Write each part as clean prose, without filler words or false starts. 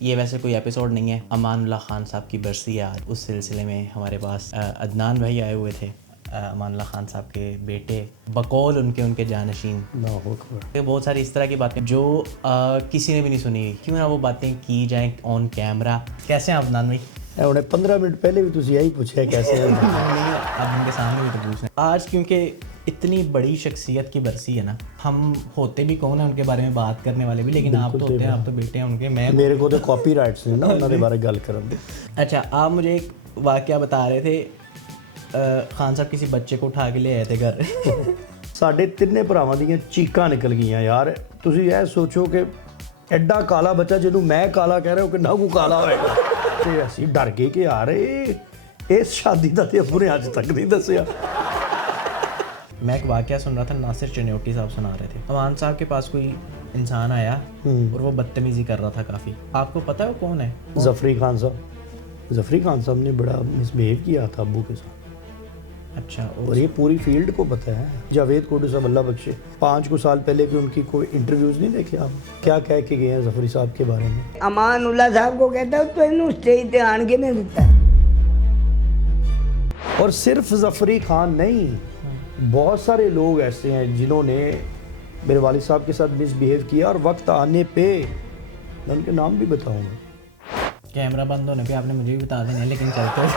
ये वैसे कोई एपिसोड नहीं है, अमानुल्लाह खान साहब की बरसी है आज। उस सिलसिले में हमारे पास अदनान भाई आए हुए थे, अमानुल्लाह खान साहब के बेटे, बकौल उनके जानशीन। बहुत सारी इस तरह की बातें जो किसी ने भी नहीं सुनी, क्यों ना वो बातें की जाएं ऑन कैमरा। कैसे हैं आप अदनान भाई? उन्हें 15 मिनट पहले भी तुझे यही पूछा है कैसे है। नहीं, अब उनके सामने भी तो पूछना है आज, क्योंकि इतनी बड़ी शख्सियत की बरसी है ना। हम होते भी कौन है उनके बारे में बात करने वाले भी, लेकिन आप तो होते हैं, आप तो बेटे हैं उनके। मेरे को तो कॉपीराइट्स नहीं ना उन्होंने बारे गल करन। अच्छा, आप मुझे एक वाकया बता रहे थे, खान साहब किसी बच्चे को उठा के ले आए थे घर। साढ़े तिन्ने भरावां ਦੀਆਂ ਚੀਕਾਂ ਨਿਕਲ ਗਈਆਂ यार। ਤੁਸੀਂ ਇਹ ਸੋਚੋ ਕਿ ਐਡਾ ਕਾਲਾ ਬੱਚਾ ਜਿਹਨੂੰ ਮੈਂ ਕਾਲਾ ਕਹਿ ਰਿਹਾ ਉਹ ਕਿੰਨਾ ਕੁ ਕਾਲਾ ਹੋਏਗਾ। ਤੇ ਅਸੀਂ ਡਰ ਗਏ ਕਿ यार ਇਸ ਸ਼ਾਦੀ ਦਾ ਤੇ ਆਪਣੇ ਅੱਜ ਤੱਕ ਨਹੀਂ ਦੱਸਿਆ। मैं एक वाकया सुन रहा था, नासिर चन्योटी साहब सुना रहे थे। अमान साहब के पास कोई इंसान आया और वो बदतमीजी कर रहा था काफ़ी। आपको पता है वो कौन है? जफरी खान साहब। जफरी खान साहब ने बड़ा मिसबिहेव किया था अब्बू के साथ। अच्छा, और ये पूरी फील्ड को पता है। जावेद कोटू साहब अल्लाह बख्शे, 5 साल पहले की उनकी कोई इंटरव्यूज़ नहीं देखे आप, क्या कह के गए हैं जफरी साहब के बारे में? अमानुल्लाह साहब को कहता है तो इन्हों स्टेज पे आन के मैं दिता है। और सिर्फ जफरी खान नहीं, बहुत सारे लोग ऐसे हैं जिन्होंने मेरे वालिद साहब के साथ मिसबिहेव किया और वक्त आने पे मैं उनके नाम भी बताऊंगा। कैमरा बंद होने पे आपने मुझे भी बता देना है, लेकिन चलते हैं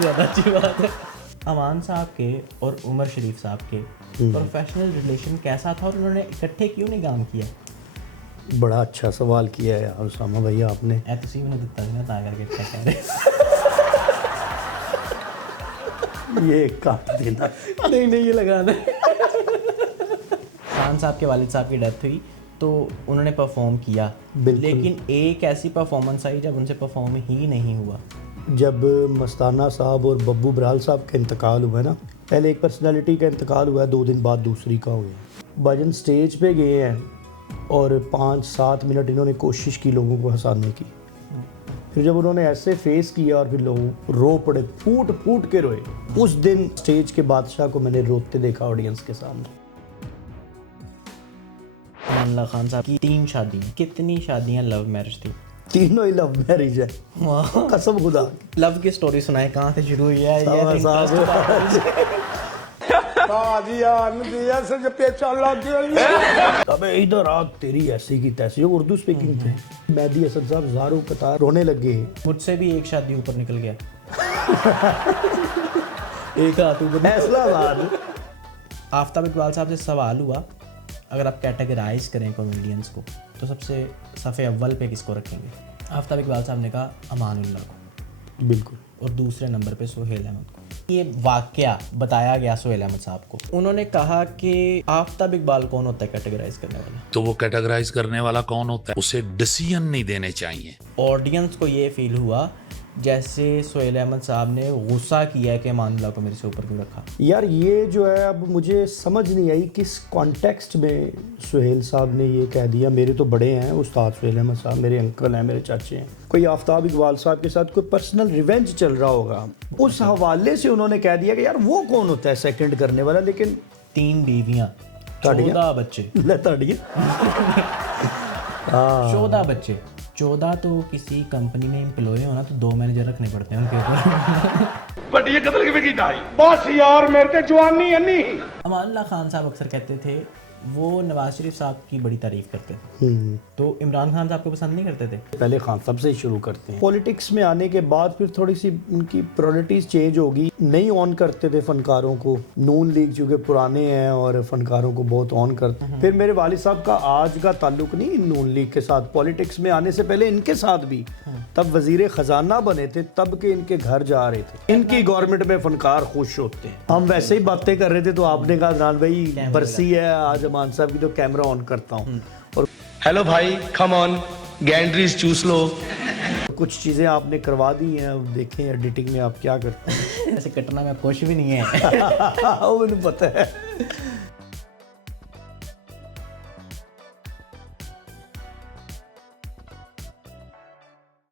ज़्यादा अच्छी बात है। अमान साहब के और उमर शरीफ साहब के प्रोफेशनल रिलेशन कैसा था और उन्होंने इकट्ठे क्यों नहीं काम किया? बड़ा अच्छा सवाल किया है यार उसामा भैया आपने। तुसी मैंने दिता ना ता करके क्या कह रहे ये काट देना। नहीं ये लगाना है। खान साहब के वालिद साहब की डेथ हुई तो उन्होंने परफॉर्म किया, लेकिन एक ऐसी परफॉर्मेंस आई जब उनसे परफॉर्म ही नहीं हुआ। जब मस्ताना साहब और बब्बू बराल साहब का इंतकाल हुआ ना, पहले एक पर्सनालिटी का इंतकाल हुआ, 2 दिन बाद दूसरी का हुआ। भजन स्टेज पे गए हैं और 5-7 मिनट इन्होंने कोशिश की लोगों को हंसाने की। फिर जब उन्होंने ऐसे फेस किया और फिर लोग रो पड़े, फूट फूट के रोए। उस दिन स्टेज के बादशाह को मैंने रोते देखा ऑडियंस के सामने। अमानुल्लाह खान साहब की 3 शादी, कितनी शादियां लव मैरिज थी? तीनों ही लव मैरिज है, कसम खुदा। लव की स्टोरी सुनाए, कहाँ से शुरू हुई है? अबे इधर आ, तेरी ऐसी की तैसी। उर्दू स्पीकिंग थे। मेहदी हसन साहब ज़ारू कतार रोने लगे। मुझसे भी एक शादी ऊपर निकल गया। एक हाथ ऊपर। फैसलाबाद। आफ्ताब इकबाल साहब से सवाल हुआ, अगर आप कैटेगराइज करें कॉमेडियंस को तो सबसे सफ़े अव्वल पे किसको रखेंगे? आफ्ताब इकबाल साहब ने कहा अमानुल्लाह को। बिल्कुल। और दूसरे नंबर पे सुहेल अहमद को। ये वाकया बताया गया सुहेल अहमद साहब को। उन्होंने कहा कि आफ्ताब इकबाल कौन होता है कैटेगराइज करने वाला? तो वो कैटेगराइज करने वाला कौन होता है? उसे डिसीजन नहीं देने चाहिए। ऑडियंस को ये फील हुआ जैसे सुहेल अहमद साहब ने गुस्सा किया है कि अमानुल्लाह को मेरे से ऊपर क्यों रखा। यार ये जो है, अब मुझे समझ नहीं आई किस कॉन्टेक्स्ट में सुहेल साहब ने ये कह दिया। मेरे तो बड़े हैं उस्ताद सुहेल अहमद साहब, मेरे अंकल हैं, मेरे चाचे हैं। कोई आफ्ताब इकबाल साहब के साथ कोई पर्सनल रिवेंज चल रहा होगा, उस हवाले से उन्होंने कह दिया कि यार वो कौन होता है सेकंड करने वाला। लेकिन 3 बीवियाँ, 14 बच्चे। 14 बच्चे। 14 तो किसी कंपनी में एम्प्लॉय हो ना तो 2 मैनेजर रखने पड़ते हैं उनके ऊपर। बट ये कतल की ढाई बस यार मेरे ते जवानी है नहीं। अमानुल्लाह खान साहब अक्सर कहते थे वो नवाज शरीफ साहब की बड़ी तारीफ करते थे, तो इमरान खान साहब को पसंद नहीं करते थे। पहले खान साहब से ही शुरू करते हैं। पॉलिटिक्स में आने के बाद फिर थोड़ी सी उनकी प्रायोरिटीज चेंज होगी। नहीं ऑन करते थे फनकारों को। नून लीग चूँकि पुराने हैं और फनकारों को बहुत ऑन करते हैं। फिर मेरे वालिद साहब का आज का ताल्लुक नहीं नून लीग के साथ, पॉलिटिक्स में आने से पहले इनके साथ भी। तब वजीर खजाना बने थे, तब के इनके घर जा रहे थे। इनकी गवर्नमेंट में फनकार खुश होते हैं। हम वैसे ही बातें कर रहे थे तो आपने कहा अदनान भाई बरसी है आज अमान साहब की, तो कैमरा ऑन करता हूँ और हेलो भाई कम ऑन गैंड्रीज चूस लो। कुछ चीज़ें आपने करवा दी हैं, अब देखें एडिटिंग में आप क्या करते हैं। ऐसे कटना में कुछ भी नहीं है। वो मुझे पता है।